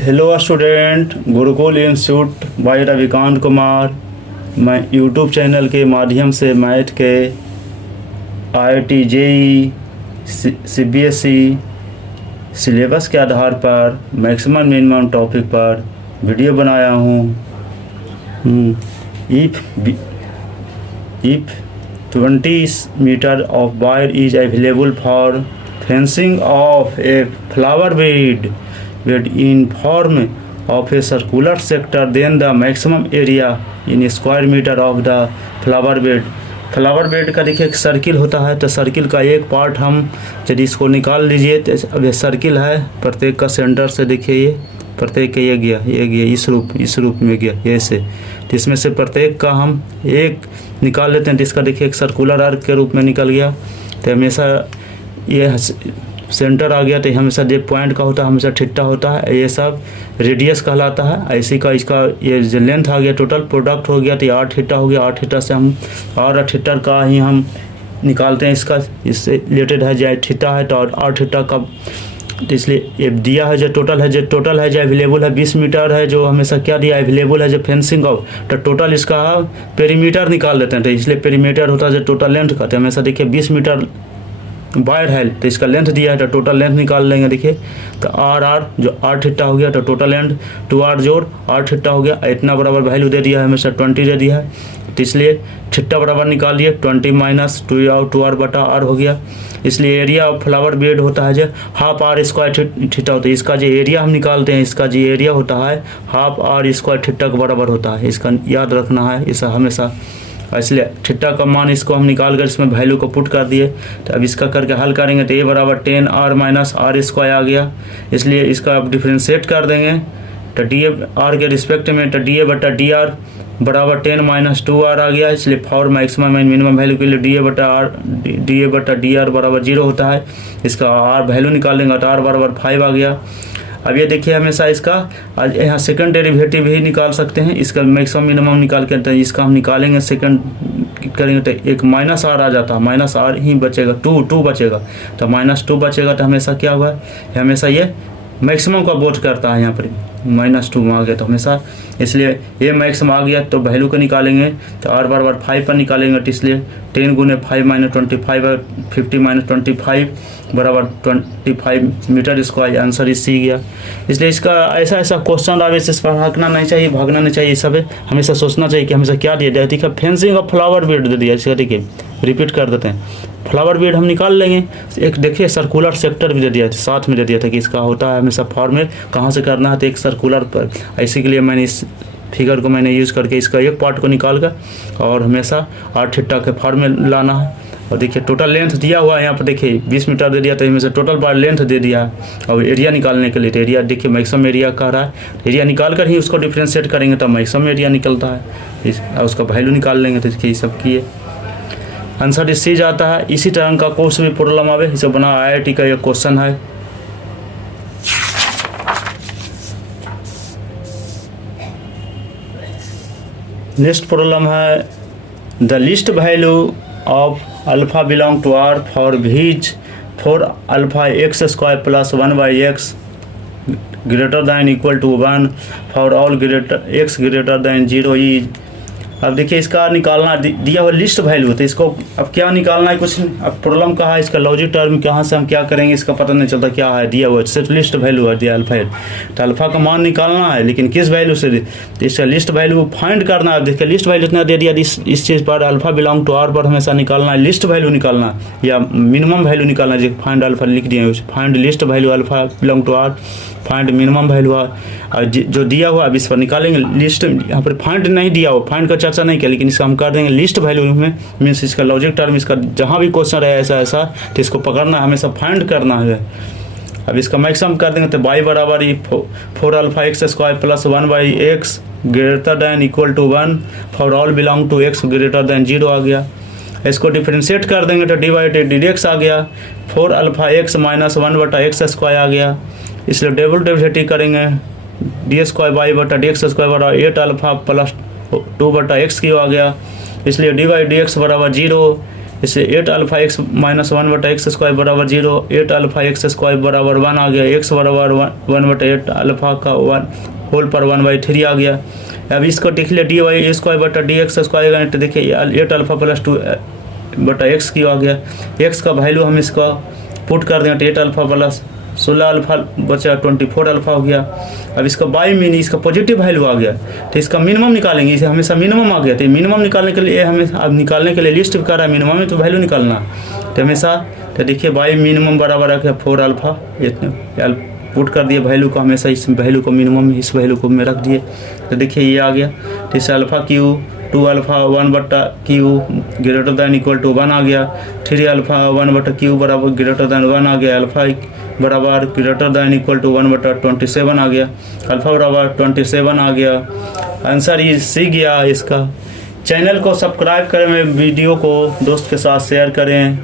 Hello student, Gurukul institute by Ravikant Kumar. मैं YouTube channel के माध्यम से मैथ के आईआईटी जेई सीबीएसई सिलेबस के आधार पर मैक्सिमम मिनिमम टॉपिक पर वीडियो बनाया हूँ। If 20 metre of wire is available for fencing of a flower bed in form of a circular sector, then the maximum area in square meter of the flower bed। Flower bed का देखिए एक circle होता है, तो circle का एक part हम यदि इसको निकाल लीजिए तो अब ये सर्किल है, प्रत्येक का सेंटर से देखिए ये प्रत्येक के ये गया इस रूप में गया ऐसे, तो इसमें से प्रत्येक का हम एक निकाल लेते हैं, तो इसका देखिए एक सर्कुलर आर्क के रूप में निकल गया। तो हमेशा ये सेंटर आ गया, तो हमेशा जो पॉइंट का होता है हमेशा थीटा होता है, ये सब रेडियस कहलाता है। ऐसी का इसका ये जो लेंथ आ गया टोटल प्रोडक्ट हो गया, तो ये 8 थीटा हो गया। 8 थीटा से हम और थीटा का ही हम निकालते हैं, इसका इससे रिलेटेड है जो थीटा है, तो 8 थीटा का, तो इसलिए ये दिया है जो टोटल है जो अवेलेबल है 20 मीटर है, जो हमेशा क्या दिया अवेलेबल है जो फेंसिंग ऑफ, तो टोटल इसका पेरीमीटर निकाल लेते हैं, तो इसलिए पेरीमीटर होता है जो टोटल लेंथ का। तो हमेशा देखिए 20 मीटर वायर है, तो इसका लेंथ दिया है, तो टोटल लेंथ निकाल लेंगे। देखिए तो आर जो 8 थीटा हो गया, तो टोटल लेंथ 2r जोड़ 8 थीटा हो गया। इतना बराबर वैल्यू दे दिया है, हमेशा 20 दे दिया है, तो इसलिए थीटा बराबर निकाल लिए 20 माइनस 2r बटा r हो गया। इसलिए एरिया ऑफ फ्लावर बेड होता है जो हाफ r स्क्वायर थीटा होता है। इसका जो एरिया हम निकालते हैं, इसका जो एरिया होता है हाफ r स्क्वायर थीटा के बराबर होता है, इसका याद रखना है इसे हमेशा। इसलिए थीटा का मान इसको हम निकाल कर इसमें वैल्यू को पुट कर दिए, तो अब इसका करके हल करेंगे तो a बराबर 10r माइनस r स्क्वायर आ गया। इसलिए इसका अब डिफ्रेंशिएट कर देंगे, तो डी r के रिस्पेक्ट में, तो डी बटा डी आर बराबर 10 माइनस 2r आ गया। इसलिए for maximum and minimum value के लिए डी बटा डी आर बराबर 0 होता है। इसका r वैल्यू निकाल लेंगे, तो r बराबर 5 आ गया। अब ये देखिए हमेशा इसका यहाँ सेकंड डेरिवेटिव ही निकाल सकते हैं, इसका मैक्सिमम मिनिमम निकाल के, तो इसका हम निकालेंगे सेकंड करेंगे तो एक माइनस आर आ जाता है, माइनस आर ही बचेगा, टू बचेगा, तो -2 बचेगा। तो हमेशा क्या हुआ, हमेशा ये मैक्सिमम का बोध करता है, यहाँ पर -2 आ गया, तो हमेशा इसलिए ये मैक्सिमम आ गया, तो वैल्यू को निकालेंगे, तो r बराबर 5 पर निकालेंगे, तो इसलिए 10 गुने 5 माइनस 25 50 माइनस 25 बराबर 25 मीटर स्क्वायर, आंसर इस सी गया। इसलिए इसका ऐसा क्वेश्चन आवे इस पर भागना नहीं चाहिए, सब हमेशा सोचना चाहिए कि हमेशा क्या दिया जाए। ठीक है, फेंसिंग ऑफ फ्लावर बेड दे दिया, इसका ठीक है रिपीट कर देते हैं। फ्लावर बेड हम निकाल लेंगे, एक देखिए सर्कुलर सेक्टर भी दे दिया था, साथ में दे दिया था कि इसका होता है हमेशा फॉर्मेट कहाँ से करना है, तो एक सर्कुलर पर, इसी के लिए मैंने इस फिगर को मैंने यूज़ करके इसका एक पार्ट को निकाल कर और हमेशा 8 थीटा के फॉर्म में लाना है। और देखिए टोटल लेंथ दिया हुआ है, यहाँ पर देखिए 20 मीटर दे दिया, तो इसमें से टोटल बार लेंथ दे दिया है। और एरिया निकालने के लिए, तो एरिया देखिए मैक्सिमम एरिया कह रहा है, एरिया निकाल कर ही उसको डिफ्रेंशिएट करेंगे तो मैक्सिमम एरिया निकलता है, उसका वैल्यू निकाल लेंगे, तो देखिए सब किए आंसर इससे जाता है। इसी तरह का कोर्स भी प्रॉब्लम आवे, इसे बना आईआईटी का एक क्वेश्चन है। नेक्स्ट प्रॉब्लम है the least value of alpha belong to R for which for alpha x square plus 1/x greater than equal to 1 for all x greater than 0 is. अब देखिए इसका निकालना दिया हुआ लिस्ट वैल्यू, तो इसको अब क्या निकालना है, कुछ अब प्रॉब्लम कहा है, इसका लॉजिक टर्म कहाँ से हम क्या करेंगे इसका पता नहीं चलता क्या है, दिया हुआ सिर्फ लिस्ट वैल्यू है दिया अल्फा, तो अल्फा का मान निकालना है, लेकिन किस वैल्यू से, तो इसका लिस्ट वैल्यू फाइंड करना है। देखिए लिस्ट वैल्यू इतना दे दिया, इस चीज़ पर अल्फा बिलोंग टू आर पर हमेशा निकालना है, लिस्ट वैल्यू निकालना या मिनिमम वैल्यू निकालना है। फाइंड अल्फा लिख दिए, find least value alpha belong to R, find minimum value और जो दिया हुआ अब इस पर निकालेंगे लिस्ट। यहाँ पर फाइंड नहीं दिया हुआ, फाइंड का चर्चा नहीं किया, लेकिन इसका हम कर देंगे लिस्ट वैल्यू में, मीन्स इसका लॉजिक टर्म, इसका जहाँ भी क्वेश्चन रहे ऐसा तो इसको पकड़ना है, हमेशा फाइंड करना है। अब इसका मैक्सिमम कर देंगे, तो y बराबर 4 alpha x square plus 1/x greater than equal to 1 for all belong to x greater than 0 आ गया। इसको डिफ्रेंशिएट कर देंगे तो dy/dx आ गया, 4 alpha x minus 1/x square आ गया। इसलिए डबल डेरिवेटिव करेंगे, डी स्क्वायर y/dx स्क्वायर बराबर 8 अल्फा प्लस 2/x क्यू आ गया। इसलिए dy/dx बराबर 0, इसे 8 अल्फा एक्स माइनस 1/x² बराबर 0, 8 अल्फा x² बराबर 1 आ गया, x बराबर 1/8 अल्फा का 1 होल पर 1/3 आ गया। अब इसको देख लिया dy² तो देखिए 8 अल्फा प्लस 2/x³ आ गया। x का वैल्यू हम इसका पुट कर दें तो 8 अल्फा प्लस 16 अल्फा बचा 24 अल्फा हो गया। अब इसका बाई मीन इसका पॉजिटिव वैल्यू आ गया तो इसका मिनिमम निकालेंगे, इसे हमेशा मिनिमम आ गया तो मिनिमम निकालने के लिए हमें अब निकालने के लिए लिस्ट कर रहा है मिनिमम में तो वैल्यू निकालना तो हमेशा तो देखिए बाई मिनिमम बराबर आ गया 4 अल्फा, इतने पुट कर दिए वैल्यू को, हमेशा इस वैल्यू को मिनिमम इस वैल्यू को में रख दिए तो देखिए ये आ गया। तो इसे alpha Q 2 alpha 1/q greater than equal to 1 आ गया, 3 अल्फा 1/q बराबर ग्रेटर दैन 1 आ गया, अल्फा बराबर ग्रेटर दैन इक्वल टू 1/27 आ गया, अल्फा बराबर 27 आ गया। आंसर ये सी गया इसका। चैनल को सब्सक्राइब करें, वीडियो को दोस्त के साथ शेयर करें।